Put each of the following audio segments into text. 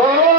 Whoa!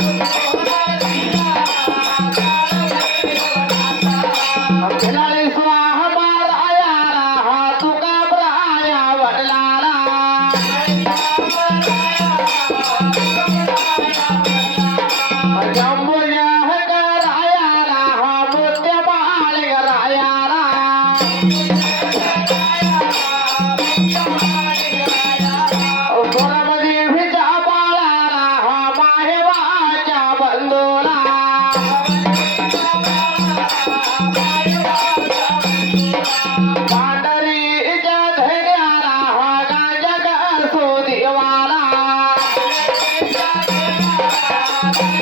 Thank you. Thank you.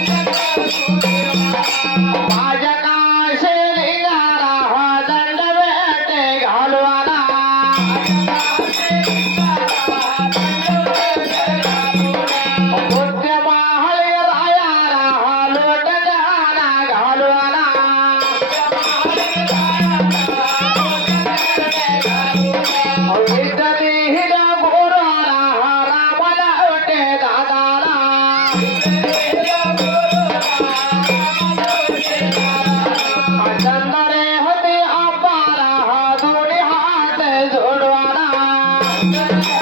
जातो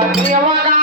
Ó, minha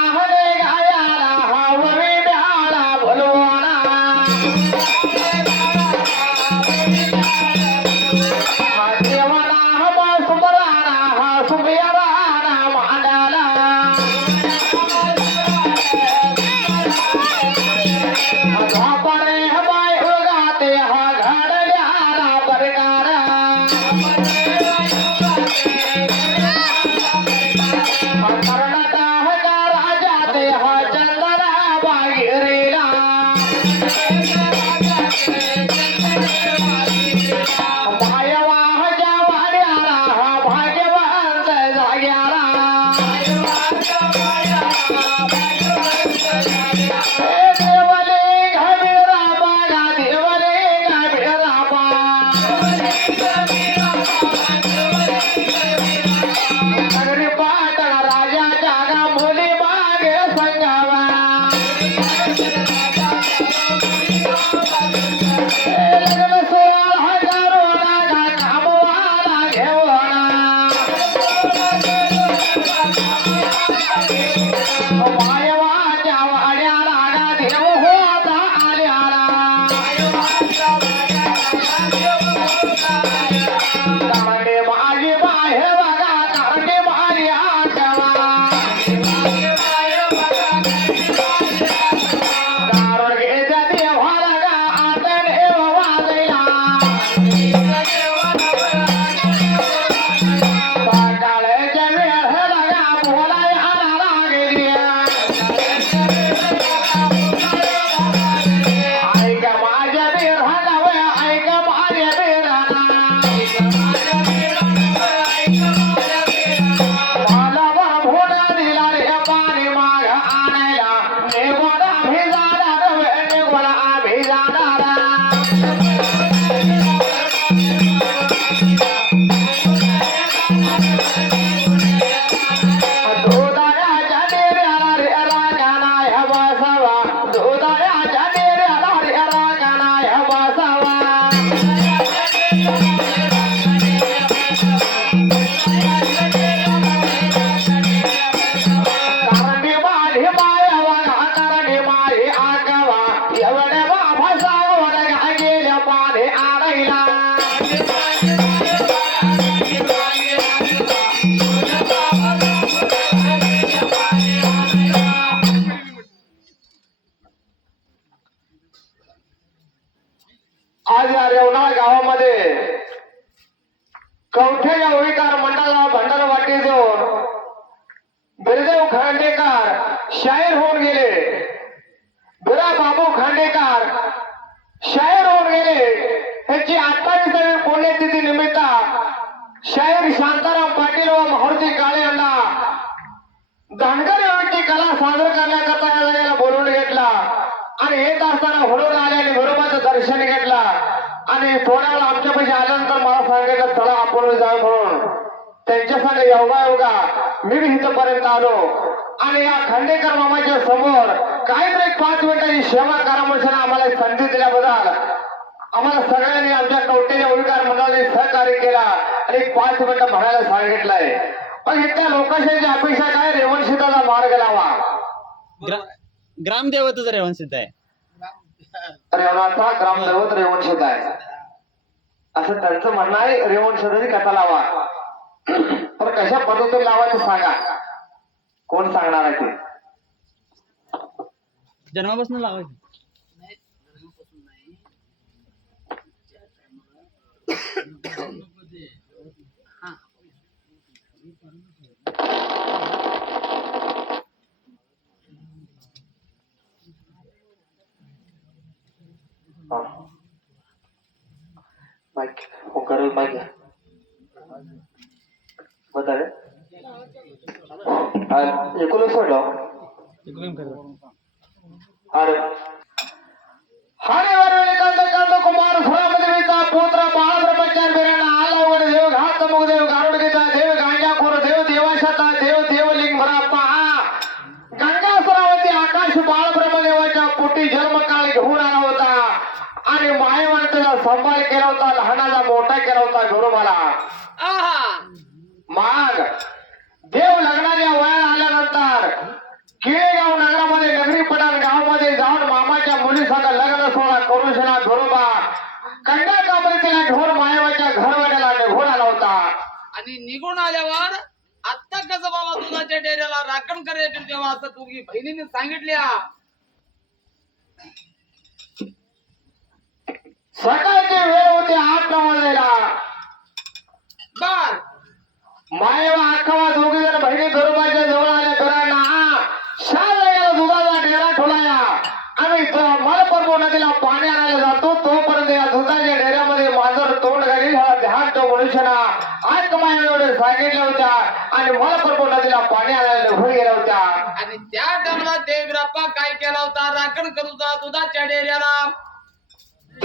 आज या रेवणाळ गावामध्ये कवठे या होळीकार मंडळाला भंडार वाटी देऊन बिरदेव खांडेकर शायर होऊन गेले. बिरा बाबू खांडेकर शायर होऊन गेले. त्यांची अठ्ठावीसावी पुण्यतिथी निमित्त शाहीर शांताराम पाटील व माहुरजी काळे यांना धनगर यांची कला सादर करण्याकरता याला बोलवून घेतला. आणि येत असताना होणून आल्याने आणि घेतला. आणि थोड्या वेळ आमच्या पैसे आल्यानंतर मला सांगितलं चला आपण जाऊ म्हणून. त्यांच्या संग योगा योगा मी इथपर्यंत आलो. आणि या खांडेकर मामाच्या समोर काहीतरी पाच मिनिटाची सेवा करा म्हणून आम्हाला संधी दिल्याबद्दल आम्हाला सगळ्यांनी आमच्या कवटेच्या उलकार मंडळाने सहकार्य केला आणि पाच मिनिटं म्हणायला सांगितलंय. पण इथल्या लोकशाहीची अपेक्षा काय? रेवणशीताचा मार्ग लावा. ग्रा ग्रामदेवतच रेवणसिद्ध आहे. रेवणाचा ग्रामदैवत रेवणशीत आहे. असं त्यांचं म्हणणं आहे रेवणशिताची कथा लावा? तर कशा पद्धतीने लावायचं सांगा. कोण सांगणार आहे ते? जन्मापासून लावायची. हो माईक घ्या. बता रे एकोणीस सोडलं अरे हरे होता लहानाचा मोठा केला होता गुरुमाला. मग देव लग्नाच्या वया आल्यानंतर केळगाव नगरामध्ये नगरी पठाण गावामध्ये जाऊन मामाच्या मुलीसंग लग्न सोहळा करून शना बरोबा कंडा कामरीतीला ढोर मायवाच्या घरवाड्याला निघून आला होता. आणि निघून आल्यावर आत्ता कसं बाबा दुधाच्या डेऱ्याला राखण करायचं तेव्हा असं तुम्ही बहिणीने सांगितल्या? सकाळची वेळ होती आठ नऊ वाजायला बर मायवा अख्खवा दोघी जण बहिणी बरोबाच्या जवळ आल्या गेला दुधाचा डेरा ठोलाया ज- मलपर्व नदीला पाणी आणायला जातो. तोपर्यंत या दुधाच्या डेऱ्यामध्ये मांजर तोंड घालील हा ध्यान तो मनुष्याना. आज एवढे सांगितल्या होत्या आणि मलपर्व नदीला पाणी आणायला निघून गेल्या होत्या. आणि त्या टाइमला देवराप्पा काय केला होता? राखण करू होता दुधाच्या डेऱ्याला.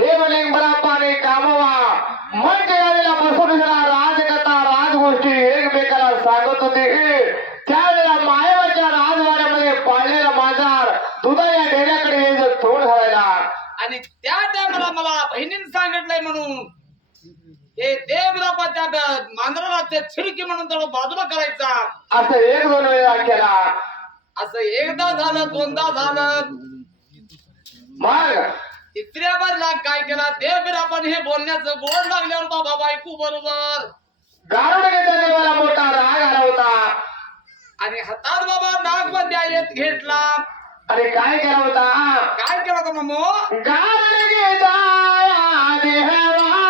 बरापाने कामवा. मन जगावेला बसून राजकथा राजगोष्टी एकमेकाला सांगत होते. त्यावेळेला मायवाच्या राजवाड्यामध्ये पाळलेला मांजार दुधाच्या डेऱ्याकडे यायचं तोंड घालायला. आणि त्या टाइमला मला बहिणीने सांगितलंय म्हणून. हे देवराप्पा त्या मांजराला ते छिडकी म्हणून त्याला बाजूला करायचा. असं एक दोन वेळा केला. असं एकदा झालं दोनदा झालं. मग बारला काय केला? देवरापाने हे बोलण्याचं गोड लागल्यावर बाबा बायको बरोबर. मोठा राग आला होता. आणि हातात बाबा नागबंद्या येत घेतला. आणि काय केला होता? काय केलं होतं मम्मो गारुड देवाला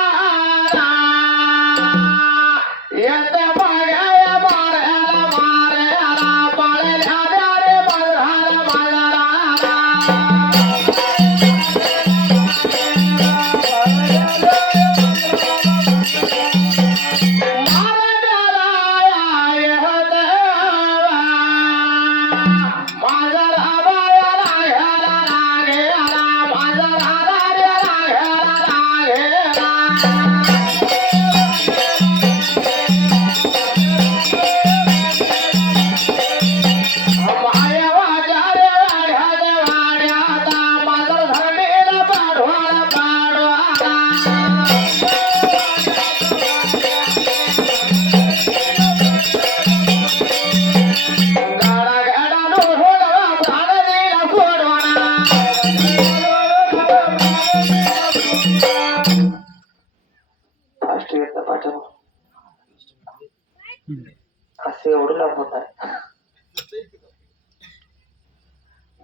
असं एवढं लाभ होत आहे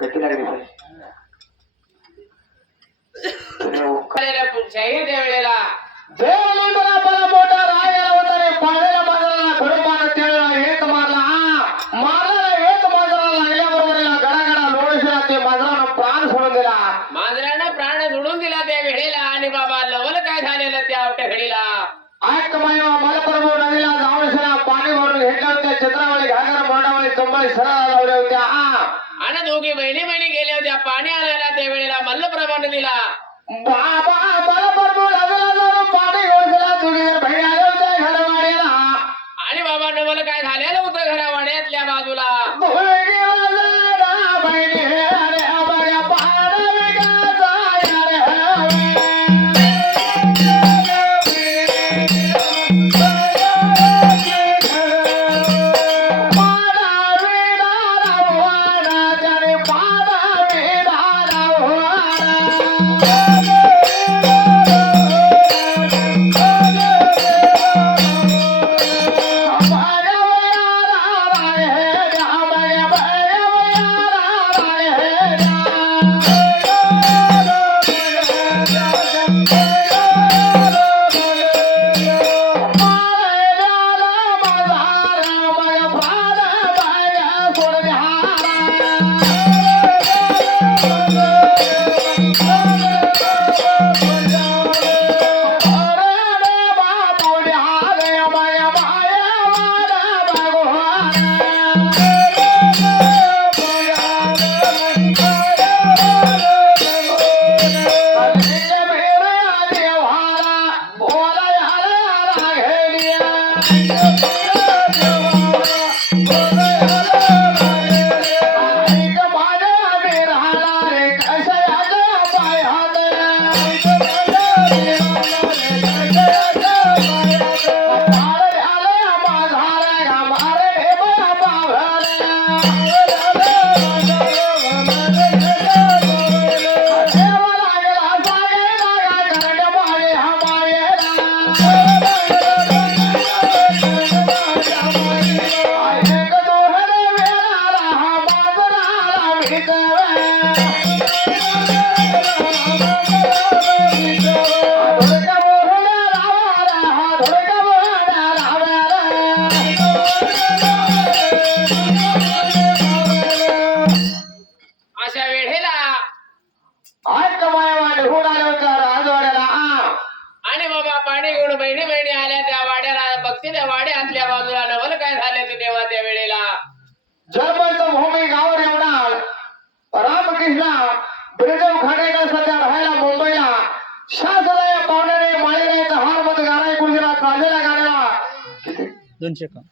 गती लागली पाहिजे. पुढच्याही त्यावेळेला दोन आणि दोघी महिने महिने गेल्या होत्या. पाणी आणायला त्यावेळेला मल्लप्रमाण दिला. बाबा मला पाणी आणि बाबा मला काय झालेलं होतं घरावाड्यातल्या बाजूला? Thank you. ऐसा ಮನುಷ್ಯಕ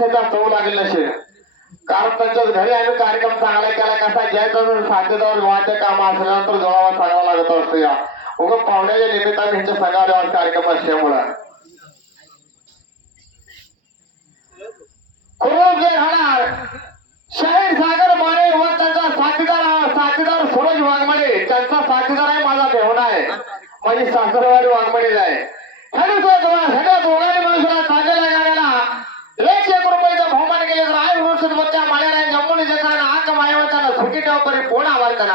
त्याचा चव लागेल नसेल कारण त्यांच्या घरी आम्ही कार्यक्रम चांगला केला कसा ज्याचं साध्यतावर विवाहाच्या काम असल्यानंतर जवळ सांगावं लागत असतो या. उग पाहुण्याच्या निमित्ताने ह्यांच्या संघावर कार्यक्रम असल्यामुळं. खूप सागर माने व त्यांचा साथीदार साथीदार सूरज वाघमडे त्यांचा साथीदार आहे माझा बेहणा आहे. माझी सासरवाडी वाघमडेला आहे. ह्या दोघांनी मनुष्याला चांगलं आहे ಕಟ್ಟಿಲಿದ್ರೆ ಆಯ್ ಉಳಿಸಿದ್ ಮಚ್ಚ ಮಳೆ ಜಮ್ಮುನಿ ಜನ ಹಾಕ ಮಾಯವತ್ತಾನ ಸುಟ್ಟಿಟ್ಟು ಒಬ್ಬರಿಗೆ ಕೂಡ ಅವರ್ತನ